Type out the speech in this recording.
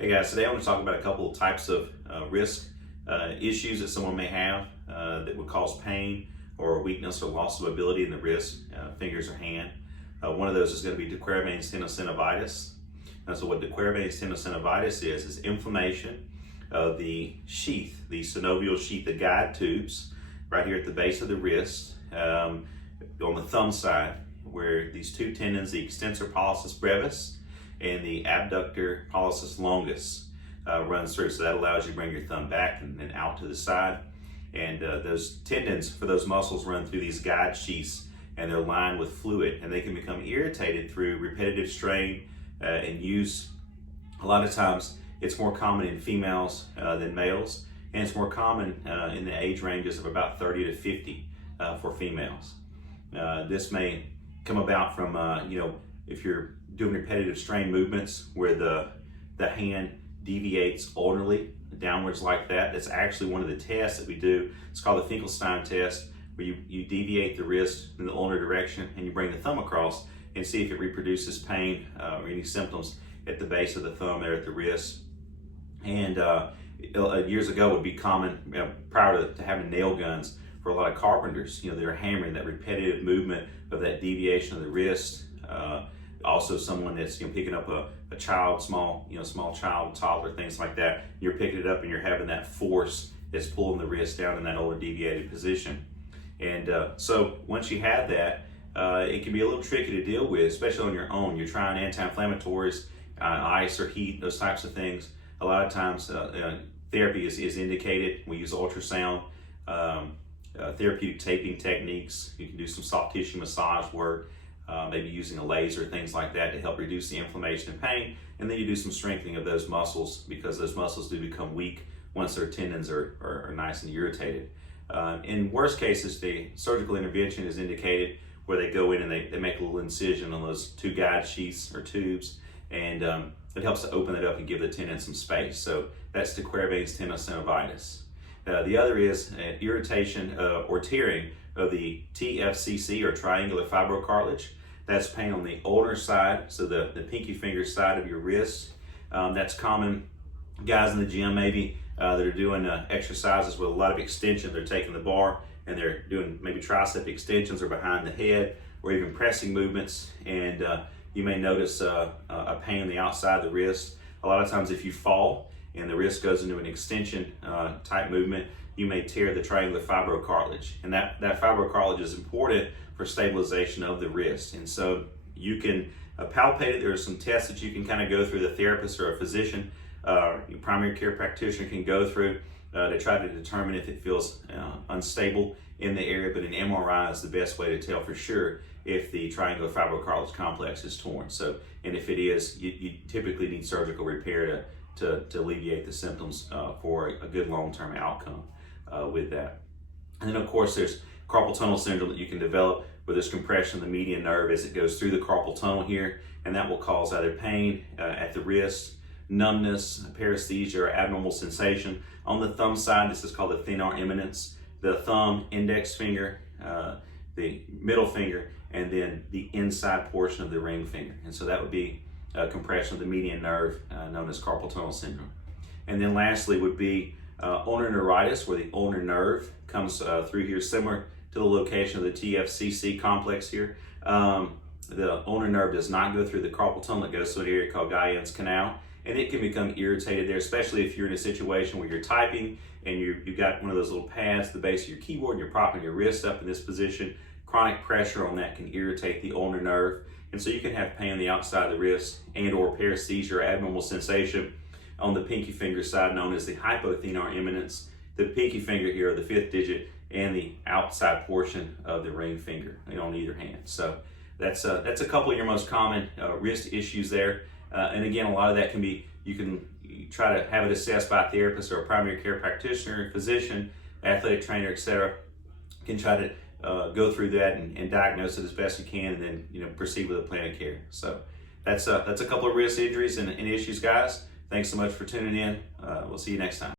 Hey guys, today I want to talk about a couple of types of risk issues that someone may have that would cause pain or weakness or loss of ability in the wrist, fingers or hand. One of those is going to be de Quervain's tenosynovitis. And so what de Quervain's tenosynovitis is inflammation of the sheath, the synovial sheath, the guide tubes, right here at the base of the wrist, on the thumb side, where these two tendons, the extensor pollicis brevis and the abductor pollicis longus, runs through. So that allows you to bring your thumb back and out to the side. And those tendons for those muscles run through these guide sheaths, and they're lined with fluid, and they can become irritated through repetitive strain and use. A lot of times it's more common in females than males, and it's more common in the age ranges of about 30 to 50 for females. This may come about from, if you're doing repetitive strain movements where the hand deviates ulnarly downwards like that. That's actually one of the tests that we do. It's called the Finkelstein test, where you deviate the wrist in the ulnar direction and you bring the thumb across and see if it reproduces pain or any symptoms at the base of the thumb there at the wrist. And years ago it would be common, prior to having nail guns, for a lot of carpenters, they're hammering that repetitive movement of that deviation of the wrist. Also someone that's picking up a child, small child, toddler, things like that. You're picking it up and you're having that force that's pulling the wrist down in that over deviated position. And so once you have that, it can be a little tricky to deal with, especially on your own. You're trying anti-inflammatories, ice or heat, those types of things. A lot of times therapy is indicated. We use ultrasound, therapeutic taping techniques. You can do some soft tissue massage work, maybe using a laser, things like that to help reduce the inflammation and pain. And then you do some strengthening of those muscles, because those muscles do become weak once their tendons are nice and irritated. In worst cases, the surgical intervention is indicated, where they go in and they make a little incision on those two guide sheaths or tubes, and it helps to open it up and give the tendon some space. So that's de Quervain's tenosynovitis. The other is irritation or tearing of the TFCC, or triangular fibrocartilage. That's pain on the ulnar side, so the pinky finger side of your wrist. That's common. Guys in the gym maybe that are doing exercises with a lot of extension. They're taking the bar and they're doing maybe tricep extensions or behind the head, or even pressing movements, and you may notice a pain on the outside of the wrist. A lot of times if you fall and the wrist goes into an extension type movement, you may tear the triangular fibrocartilage. And that fibrocartilage is important for stabilization of the wrist. And so you can palpate it. There are some tests that you can kind of go through, the therapist or a physician, your primary care practitioner can go through to try to determine if it feels unstable in the area. But an MRI is the best way to tell for sure if the triangular fibrocartilage complex is torn. So, and if it is, you typically need surgical repair to alleviate the symptoms for a good long-term outcome with that. And then of course there's carpal tunnel syndrome that you can develop, where there's compression of the median nerve as it goes through the carpal tunnel here, and that will cause either pain at the wrist, numbness, paresthesia, or abnormal sensation. On the thumb side, this is called the thenar eminence. The thumb, index finger, the middle finger, and then the inside portion of the ring finger. And so that would be compression of the median nerve, known as carpal tunnel syndrome. And then lastly would be ulnar neuritis, where the ulnar nerve comes through here, similar to the location of the TFCC complex here. The ulnar nerve does not go through the carpal tunnel. It goes through an area called Guyon's canal, and it can become irritated there, especially if you're in a situation where you're typing and you've got one of those little pads at the base of your keyboard and you're propping your wrist up in this position. Chronic pressure on that can irritate the ulnar nerve, and so you can have pain on the outside of the wrist and or paresthesia or abnormal sensation on the pinky finger side, known as the hypothenar eminence, the pinky finger here, the fifth digit, and the outside portion of the ring finger on either hand. So that's a couple of your most common wrist issues there. And again, a lot of that can be, you can try to have it assessed by a therapist or a primary care practitioner, physician, athletic trainer, etc. Can try to go through that and diagnose it as best you can, and then proceed with a plan of care. So that's a couple of wrist injuries and issues, guys. Thanks so much for tuning in. We'll see you next time.